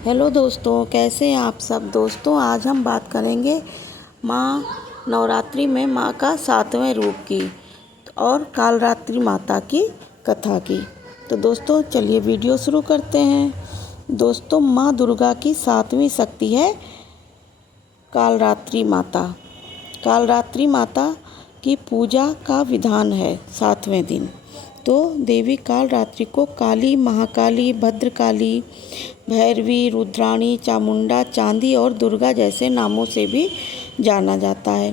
Hello दोस्तों, कैसे हैं आप सब। दोस्तों आज हम बात करेंगे माँ नवरात्रि में माँ का 7वें रूप की और कालरात्रि माता की कथा की। तो दोस्तों चलिए वीडियो शुरू करते हैं। दोस्तों माँ दुर्गा की 7वीं शक्ति है कालरात्रि माता। कालरात्रि माता की पूजा का विधान है 7वें दिन। तो देवी कालरात्रि को काली, महाकाली, भद्रकाली, भैरवी, रुद्राणी, चामुंडा, चांदी और दुर्गा जैसे नामों से भी जाना जाता है।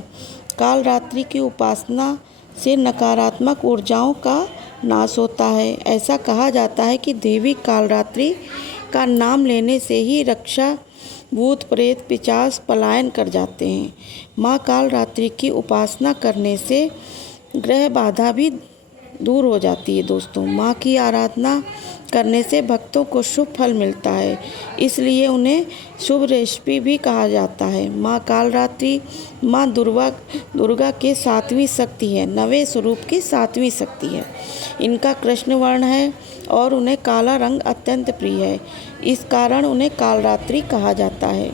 कालरात्रि की उपासना से नकारात्मक ऊर्जाओं का नाश होता है। ऐसा कहा जाता है कि देवी कालरात्रि का नाम लेने से ही रक्षा भूत प्रेत पिशाच पलायन कर जाते हैं। माँ कालरात्रि की उपासना करने से ग्रह बाधा भी दूर हो जाती है। दोस्तों माँ की आराधना करने से भक्तों को शुभ फल मिलता है, इसलिए उन्हें शुभ रेसिपी भी कहा जाता है। माँ कालरात्रि माँ दुर्गा के 7वीं शक्ति है, 9वें स्वरूप की 7वीं शक्ति है। इनका कृष्ण वर्ण है और उन्हें काला रंग अत्यंत प्रिय है, इस कारण उन्हें कालरात्रि कहा जाता है।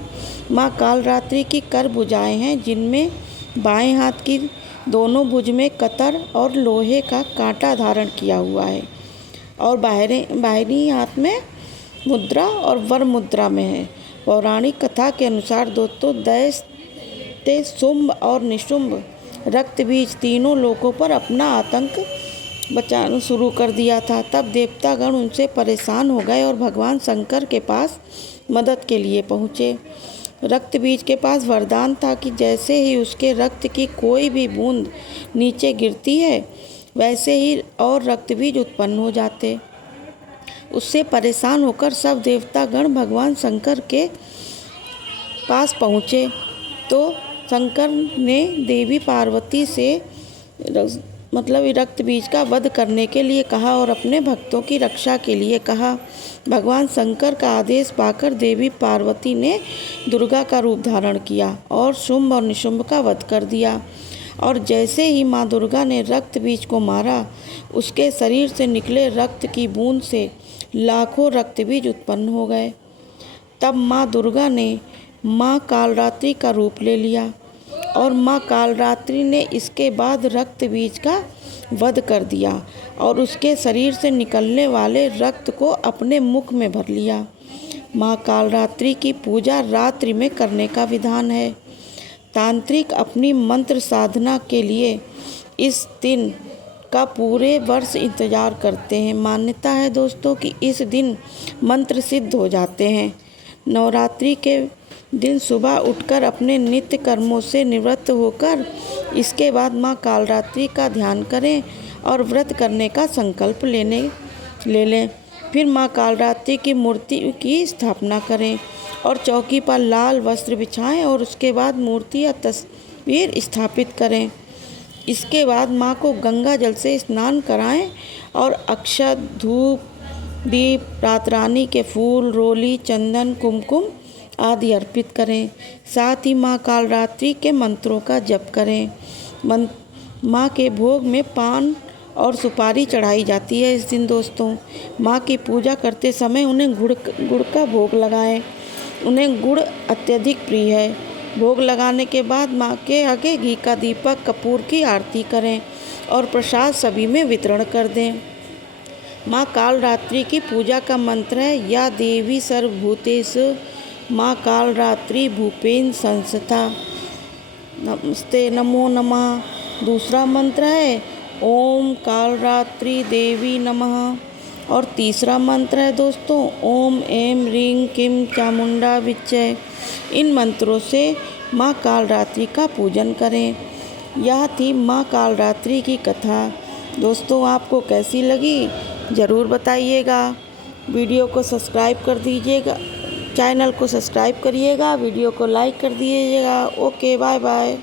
माँ कालरात्रि की कर भुजाएं हैं, जिनमें बाएं हाथ की दोनों भुज में कतर और लोहे का कांटा धारण किया हुआ है और बाहिरी हाथ में मुद्रा और वर मुद्रा में है। पौराणिक कथा के अनुसार दोस्तों दैत्य शुंभ और निशुंभ रक्त बीज तीनों लोगों पर अपना आतंक बचाना शुरू कर दिया था। तब देवतागण उनसे परेशान हो गए और भगवान शंकर के पास मदद के लिए पहुँचे। रक्त बीज के पास वरदान था कि जैसे ही उसके रक्त की कोई भी बूंद नीचे गिरती है, वैसे ही और रक्त बीज उत्पन्न हो जाते। उससे परेशान होकर सब देवतागण भगवान शंकर के पास पहुँचे तो शंकर ने देवी पार्वती से रक्त बीज का वध करने के लिए कहा और अपने भक्तों की रक्षा के लिए कहा। भगवान शंकर का आदेश पाकर देवी पार्वती ने दुर्गा का रूप धारण किया और शुंभ और निशुंभ का वध कर दिया। और जैसे ही माँ दुर्गा ने रक्त बीज को मारा, उसके शरीर से निकले रक्त की बूंद से लाखों रक्त बीज उत्पन्न हो गए। तब माँ दुर्गा ने माँ कालरात्रि का रूप ले लिया और माँ कालरात्रि ने इसके बाद रक्त बीज का वध कर दिया और उसके शरीर से निकलने वाले रक्त को अपने मुख में भर लिया। माँ कालरात्रि की पूजा रात्रि में करने का विधान है। तांत्रिक अपनी मंत्र साधना के लिए इस दिन का पूरे वर्ष इंतजार करते हैं। मान्यता है दोस्तों कि इस दिन मंत्र सिद्ध हो जाते हैं। नवरात्रि के दिन सुबह उठकर अपने नित्य कर्मों से निवृत्त होकर इसके बाद माँ कालरात्रि का ध्यान करें और व्रत करने का संकल्प ले लें। फिर माँ कालरात्रि की मूर्ति की स्थापना करें और चौकी पर लाल वस्त्र बिछाएं और उसके बाद मूर्ति या तस्वीर स्थापित करें। इसके बाद माँ को गंगा जल से स्नान कराएं और अक्षत, धूप, दीप, रातरानी के फूल, रोली, चंदन, कुमकुम आदि अर्पित करें। साथ ही माँ कालरात्रि के मंत्रों का जप करें। माँ के भोग में पान और सुपारी चढ़ाई जाती है। इस दिन दोस्तों माँ की पूजा करते समय उन्हें गुड़ का भोग लगाएं। उन्हें गुड़ अत्यधिक प्रिय है। भोग लगाने के बाद माँ के आगे घी का दीपक, कपूर की आरती करें और प्रसाद सभी में वितरण कर दें। माँ कालरात्रि की पूजा का मंत्र है या देवी सर्वभूतेषु माँ कालरात्रि भूपेन संस्था नमस्ते नमो नमः। दूसरा मंत्र है ओम कालरात्रि देवी नमः और तीसरा मंत्र है दोस्तों ओम ऐं ह्रीं क्लीं चामुंडा विच्चे। इन मंत्रों से माँ कालरात्रि का पूजन करें। यह थी माँ कालरात्रि की कथा। दोस्तों आपको कैसी लगी ज़रूर बताइएगा। वीडियो को सब्सक्राइब कर दीजिएगा, चैनल को सब्सक्राइब करिएगा, वीडियो को लाइक कर दीजिएगा। Okay, bye bye.